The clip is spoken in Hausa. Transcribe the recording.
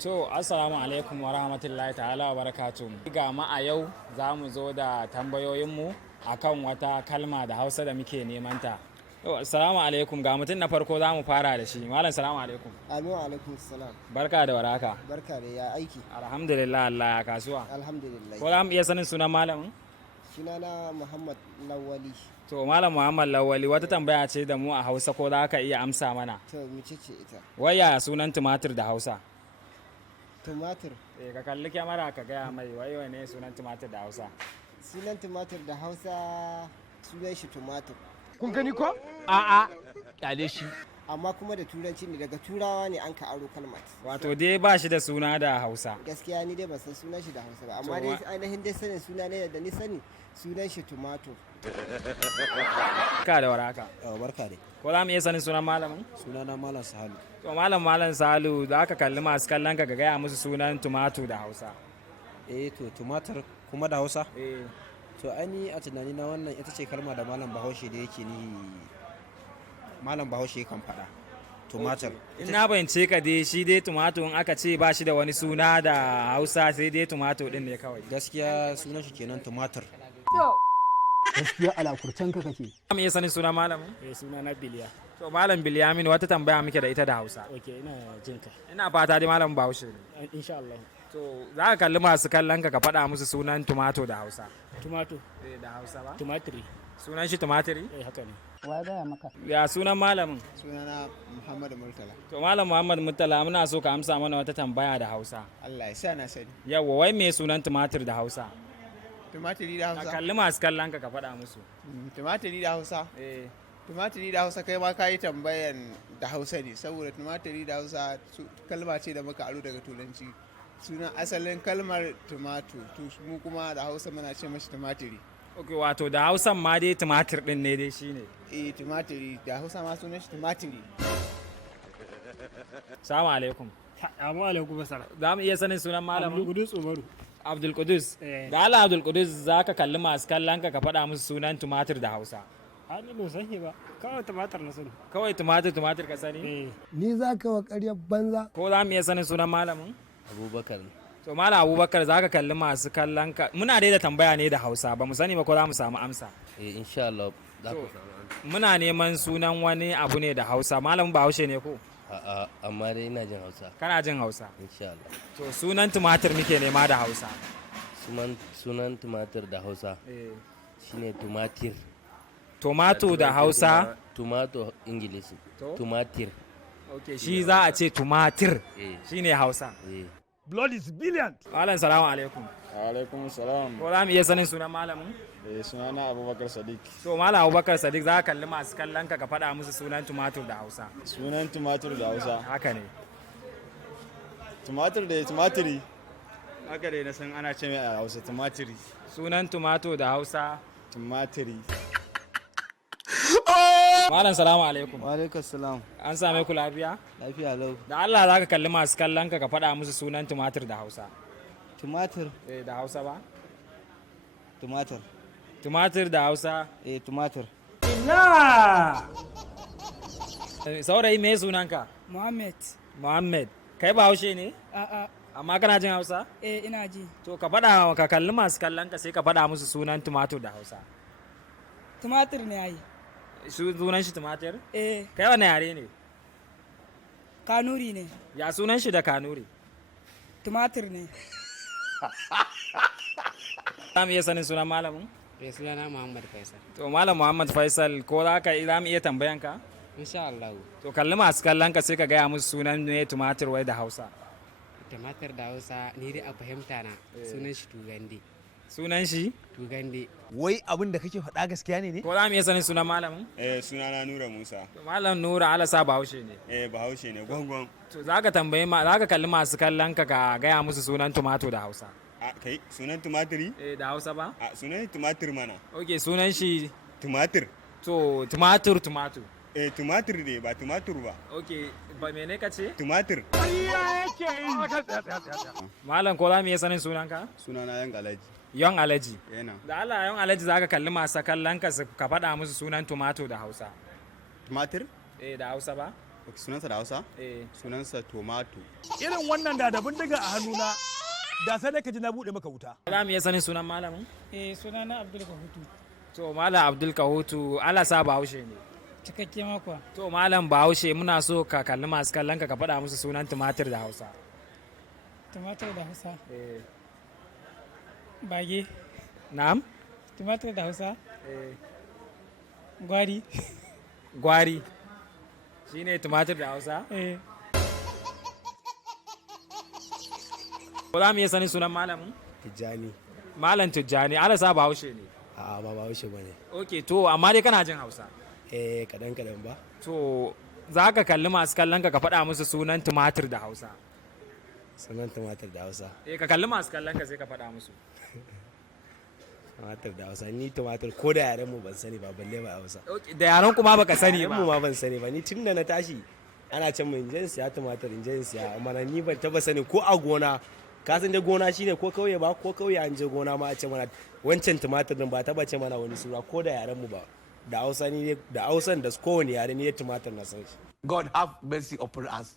To, assalamu alaikum wa rahmatullahi ta'ala wa barakatuh. Ga ma a yau za mu zo da tambayoyinmu akan wata kalma da Hausa da muke neman ta. To, assalamu alaikum, ga mutum na farko za mu fara da shi. Malam salamu alaikum. Aminu alaikum salam. Barka da waraka. Barka da ya aiki. Alhamdulillah, Allah ya kasuwa. Alhamdulillah. Ko za mu iya sanin sunan malamin? Sunana Muhammad Lawali. To, Malam Muhammad Lawali wata tambaya ce da mu a Hausa ko za ka iya amsa mana. To mice ce ita? Waya sunan tumatir da Hausa? Tumatir. Ka kalli kyamara ka gaya mai wai ne sunan tumatir da Hausa. Sunan tumatir da Hausa sunan shi tumatir. Kun gani ko? A'a, kyale shi. Amma kuma da turanci ne, daga turawa ne an ka aro kalmat. Wato dai ba shi da suna da Hausa. Gaskiya ni dai ban san sunan shi da Hausa ba, amma dai ainihin dai sanin suna ne da ni sani sunan shi tumatur. Barka da waraka. Barka dai. Ko za mu iya sanin sunan malamin? Sunana Malam Sahalu. To Malam Salu za ka kalli masu kallon ka gaya musu sunan tumatu da Hausa. To tumatir kuma da Hausa? Eh. To ani a tunani na wannan ita ce kalma da Malam Bahaushe da yake ni Malam Bahaushe kan faɗa. Tumatir. In na bayance ka dai shi dai tumatu in aka ce ba shi da wani suna da Hausa sai dai tumatu din ne kawai. Gaskiya sunan shi kenan tumatir. Gaskiya alakurtan ka kake. Za mu iya sanin sunan malamin? Suna na Biliya. To Malam Bilyamin wata tambaya muke da ita da Hausa. Ok, ina jin ka. Ina fata dai Malam Bahaushe ne. Insha Allah. To za ka kalli masu kallon ka faɗa musu sunan tumato da Hausa. Tumato. Da Hausa ba? Tumatiri. Sunan shi tumatiri? Haka ne. Wa gaya maka? Ya sunan malamin? Sunana Muhammad Murtala. To Malam Muhammad Murtala muna so ka amsa mana wata tambaya da Hausa. Allah ya sa na sani. Yawwa wai me sunan tumatir da Hausa? Tumatiri da Ka kalli masu kallon ka faɗa musu. Tumatiri da Hausa. Tumatiri da Hausa kai ma ka yi tambayan da Hausa ne, saboda tumatiri da Hausa kalma ce da muka aro daga turanci. Sunan asalin kalmar tumato, mu kuma da Hausa muna ce mashi tumatiri. Ok, wato da Hausan ma dai tumatir din ne dai shine. Tumatiri da Hausa ma sunan shi tumatiri. Salamu alaikum. Amma alaikum assalam. Za mu iya sanin sunan malamin? Gudus Umaru. Abdul Qudus. Da Allah Abdul Qudus za ka kalli masu kallon ka faɗa musu sunan tumatir da Hausa. Ni ban san shi ba. Kawai tumatir na sani. Kawai tumatir ka sani? Ni za ka wa ƙaryar banza. Ko za mu iya sanin sunan malamin? Abubakar. To Malam Abubakar za ka kalli masu kallon ka. Muna dai da tambaya ne da Hausa ba mu sani ba ko za mu samu amsa. Insha Allah za ku samu. Muna neman sunan wani abu ne da Hausa. Malamin Bahaushe ne ko? A'a, amma dai ina jin Hausa. Kana jin Hausa? Insha Allah. To sunan tumatir muke nema da Hausa. Sunan tumatir da Hausa shine tumatir. Tomato da Hausa? Tomato Ingilishi. Tumatir. Ok, shi za a ce tumatir. Shine Hausa. Blood is brilliant. Malam salamu alaikum. Alaikum salam. Ko za mu iya sanin sunan malamin? Sunana Abubakar Sadiq. To Malam Abubakar Sadiq za ka kalli masu kallon ka faɗa musu sunan tumatur da Hausa. Sunan tumatur da Hausa. Haka ne. Tumatur da tumatiri. Haka dai na san ana ce mai a Hausa tumatiri. Sunan tumatur da Hausa. Tumatiri. Malam salamu alaikum. Wa alaikum salam. An same ku lafiya? Lafiya lau. Da Allah za ka kalli masu kallon ka faɗa musu sunan tumatur da Hausa. Tumatir. Da Hausa ba? Tumatir. Tumatur da Hausa. Tumatir. Saurayi me sunanka? Muhammad. Kai Bahaushe ne? A'a. Amma kana jin Hausa? Ina ji. To ka kalli masu kallon ka sai ka faɗa musu sunan tumatur da Hausa. Tumatir ne yayi. Sunan shi tumatir? Kai wani yare ne? Kanuri ne. Ya sunan shi da Kanuri? Tumatir ne. Za mu iya sanin sunan malamin? Sunana Muhammad Faisal. To Malam Muhammad Faisal ko za mu iya tambayan ka? Insha Allah. To kalli masu kallon ka sai ka gaya musu sunan ne tumatir wai da Hausa. Tumatir da Hausa ni dai a fahimta na sunan shi Tugande. Sunan shi? Tugande. Wai abin da kake faɗa gaskiya ne? Ko za mu iya sanin sunan malamin? Sunana Nura Musa. To Malam Nura Alasa Bahaushe ne. Bahaushe ne gwangwan. To za ka kalli masu kallon ka gaya musu sunan tumato da Hausa. Kai sunan tumatiri? Da Hausa ba? Sunan tumatir mana. Ok, sunan shi? Tumatir. To tumatur. Tumatir ne ba tumatur ba. Ok, ba mene ka ce? Tumatir. Malam ko za mu iya sanin sunanka? Sunana Yan Alaji. Yon Alaji. Yana. Da Allah Yon Alaji za ka kalli masu kallon ka faɗa musu sunan tumato da Hausa. Tumatir? Da Hausa ba? Sunansa da Hausa? Sunansa tomato. Irin wannan da bindiga a hannuna da sai ka ji na bude maka wuta. Za mu iya sanin sunan malamin? Sunana Abdul Kahutu. To Malam Abdul Kahutu Allah sa Bahaushe ne. Cikakke makwa. To Malam Bahaushe muna so ka kalli masu kallon ka faɗa musu sunan tumatir da Hausa. Tumatir da Hausa. Bage. Na'am? Tumatir da Hausa. Gwari. Gwari. Shine tumatir da Hausa? Ko za mu iya sanin sunan malamin? Tijjani. Malam Tijjani, Allah sa Bahaushe ne. A'a ba Bahaushe bane. Ok, to amma dai kana jin Hausa. Kadan ba. To za ka kalli masu kallon ka faɗa musu sunan tumatir da Hausa. Sunan tumatir da Hausa. Ka kalli masu kallon ka sai ka faɗa musu. Tumatir da Hausa, ni tumatir ko da yaren mu ban sani ba balle ba Hausa. Da yaren kuma baka sani Yaren ba. mu ma ban sani ba, ni tun da na tashi ana can mu inje in siya tumatir inje in siya, amma ni ban taba sani ko a gona. Ka san dai gona shine ko kauye ba, ko kauye an je gona ma a ce mana wancan tumatir din ba taba ce mana wani sura ko da yaren mu ba. Da Hausa ni da Hausan da kowane yare ne tumatir na san shi. God have mercy upon us.